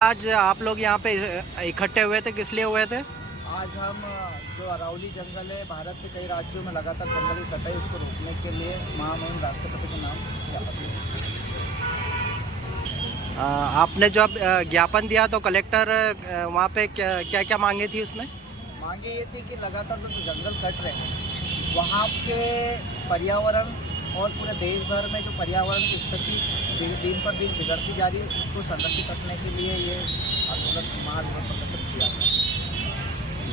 आज आप लोग यहाँ पे इकट्ठे हुए थे, किस लिए हुए थे? आज हम जो अरावली जंगल है, भारत के कई राज्यों में लगातार जंगल की कटाई उसको रोकने के लिए महामहिम राष्ट्रपति के नाम ज्ञापन दिया। आपने जो ज्ञापन दिया तो कलेक्टर वहाँ पे क्या क्या मांगे थी उसमें? मांगे ये थी कि लगातार जो जंगल कट रहे हैं वहाँ के पर्यावरण और पूरे देश भर में जो पर्यावरण की स्थिति दिन पर दिन बिगड़ती जा रही है उसको संरक्षित करने के लिए ये आंदोलन महाआंदोलन प्रदर्शन किया गया।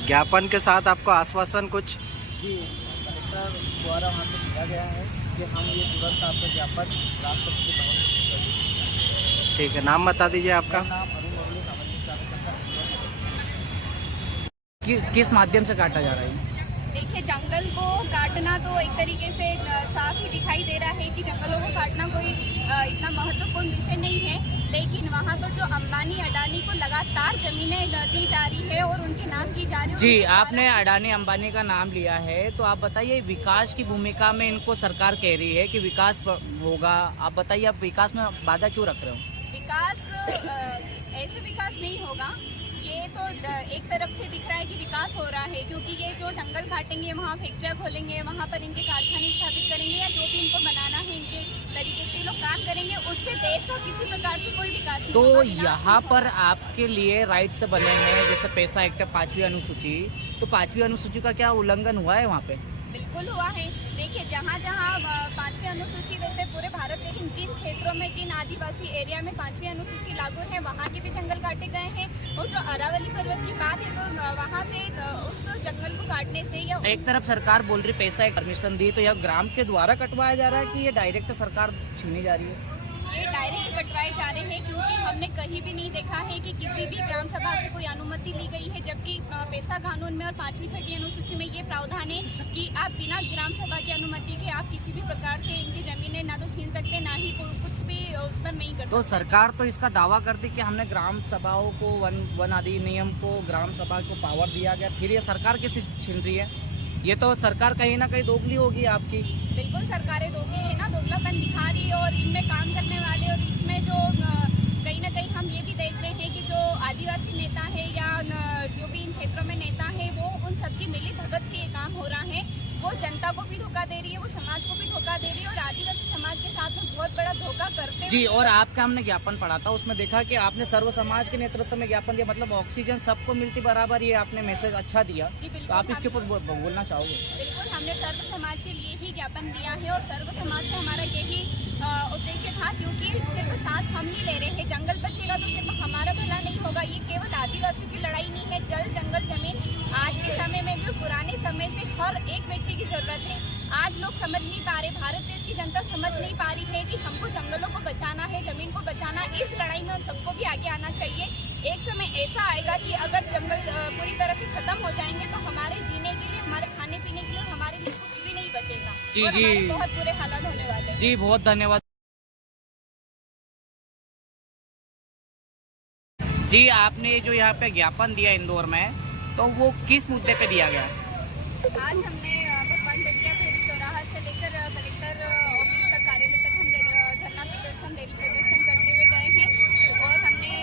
ज्ञापन के साथ आपको आश्वासन कुछ? जी, कलेक्टर द्वारा वहाँ से दिया गया है कि हम ये तुरंत आपका ज्ञापन राष्ट्रपति के भवन में भेजेंगे। ठीक है, नाम बता दीजिए आपका। नाम अरुण मुरली, सामाजिक कार्यकर्ता। किस माध्यम से काटा जा रहा है? देखिए, जंगल को काटना तो एक तरीके से साफ ही दिखाई दे रहा है कि जंगलों को काटना कोई इतना महत्वपूर्ण विषय नहीं है, लेकिन वहाँ पर जो अंबानी अडानी को लगातार जमीनें दी जा रही है और उनके नाम की जा रही है। जी, आपने अडानी अंबानी का नाम लिया है तो आप बताइए, विकास की भूमिका में इनको सरकार कह रही है कि विकास होगा, आप बताइए आप विकास में बाधा क्यों रख रहे हो? विकास ऐसे विकास नहीं होगा। ये तो एक तरफ से दिख रहा है कि विकास हो रहा है, क्योंकि ये जो जंगल काटेंगे, वहाँ फैक्ट्रियाँ खोलेंगे, वहाँ पर इनके कारखाने स्थापित करेंगे या जो भी इनको बनाना है इनके तरीके से लोग काम करेंगे, उससे देश का किसी प्रकार से कोई विकास नहीं तो होगा। यहाँ पर आपके लिए राइट्स बने हैं, जैसे पैसा एक्ट 5वीं अनुसूची, तो 5वीं अनुसूची का क्या उल्लंघन हुआ है वहाँ पे? बिल्कुल हुआ है। देखिए, जहाँ जहाँ 5वीं अनुसूची, वैसे पूरे भारत, लेकिन जिन क्षेत्रों में, जिन आदिवासी एरिया में 5वीं अनुसूची लागू है, वहाँ के भी जंगल काटे गए हैं। और जो अरावली पर्वत की बात है, तो वहाँ से उस जंगल को काटने से या एक तरफ सरकार बोल रही पैसा एक परमिशन दी, तो यह ग्राम के द्वारा कटवाया जा रहा है कि ये डायरेक्ट सरकार छीनी जा रही है? ये डायरेक्ट कटवाए जा रहे हैं, क्योंकि हमने कहीं भी नहीं देखा है कि किसी भी ग्राम सभा से कोई अनुमति ली गई है, जबकि पैसा कानून में और 5वीं 6वीं अनुसूची में ये प्रावधान है कि आप बिना ग्राम सभा की अनुमति के आप किसी भी प्रकार से इनकी जमीनें ना तो छीन सकते, ना ही कुछ भी उस पर नहीं कर। तो सरकार तो इसका दावा करती कि हमने ग्राम सभाओं को वन अधिनियम को ग्राम सभा को पावर दिया गया, फिर ये सरकार किसी छीन रही है? ये तो सरकार कहीं ना कहीं दोगली होगी आपकी। बिल्कुल सरकारें दोगली है ना, दोगलापन दिखा रही है। और इनमें काम करने वाले और इसमें जो कहीं ना कहीं हम ये भी देख रहे हैं कि जो आदिवासी नेता है या जो भी इन क्षेत्रों में नेता है, वो उन सबकी मिली भगत से ये काम हो रहा है। वो जनता को भी धोखा दे रही है, वो समाज को भी धोखा दे रही है और आदिवासी समाज के साथ में बहुत बड़ा धोखा करते जी। और आपका हमने ज्ञापन पढ़ा था, उसमें देखा कि आपने सर्व समाज के नेतृत्व में ज्ञापन दिया, मतलब ऑक्सीजन सबको मिलती बराबर, ये आपने मैसेज अच्छा दिया। जी बिल्कुल। तो आप इसके ऊपर बोलना चाहोगे? बिल्कुल, हमने सर्व समाज के लिए ही ज्ञापन दिया है और सर्व समाज से हमारा यही उद्देश्य था, क्योंकि सिर्फ सांस हम नहीं ले रहे हैं। जंगल बचेगा तो सिर्फ हमारा भला नहीं होगा। ये केवल आदिवासियों की लड़ाई नहीं है। जल, जंगल, जमीन आज के समय में भी और पुराने समय से हर एक व्यक्ति की जरूरत है। आज लोग समझ नहीं पा रहे, भारत देश की जनता समझ नहीं पा रही है कि हमको जंगलों को बचाना है, जमीन को बचाना। इस लड़ाई में उन सबको भी आगे आना चाहिए। एक समय ऐसा आएगा कि अगर जंगल पूरी तरह से खत्म हो जाएंगे तो हमारे जीने के लिए, हमारे खाने पीने के लिए, हमारे लिए कुछ भी नहीं बचेगा। जी और जी, हमारे बहुत बुरे हालात होने वाले हैं। जी बहुत धन्यवाद। जी, आपने जो यहाँ पे ज्ञापन दिया इंदौर में, तो वो किस मुद्दे पे दिया गया? आज हमने भगवान टटिया फेरी चौराहा से लेकर कलेक्टर ऑफिस तक, कार्यालय तक हम धरना प्रदर्शन, रैली प्रदर्शन करते हुए गए हैं। और हमने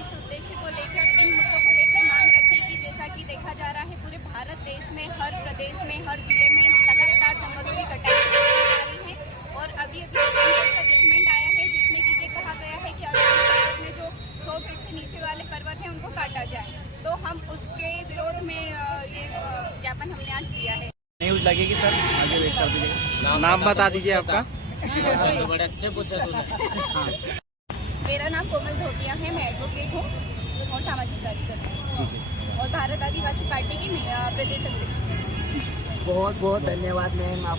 इस उद्देश्य को लेकर, इन मुद्दों को लेकर मांग रखी कि जैसा कि देखा जा रहा है पूरे भारत देश में, हर प्रदेश में, हर जिले में लगातार जंगलों की कटाई की जा रही है। और अभी सुप्रीम कोर्ट का जजमेंट आया है जिसमें कि ये कहा गया है कि अगर में जो 100 फीट से नीचे वाले पर्वत हैं उनको काटा जाए, तो हम उसके विरोध में ये ज्ञापन हमने आज दिया है। न्यूज लगेगी सर, आगे वेट कर दीजिए। नाम बता दीजिए आपका। बड़े अच्छे पूछा तूने। मेरा नाम कोमल धोटिया है, मैं एडवोकेट हूँ और सामाजिक कार्यकर्ता हूँ और भारत आदिवासी पार्टी की प्रदेश अध्यक्ष। बहुत बहुत धन्यवाद मैम। आप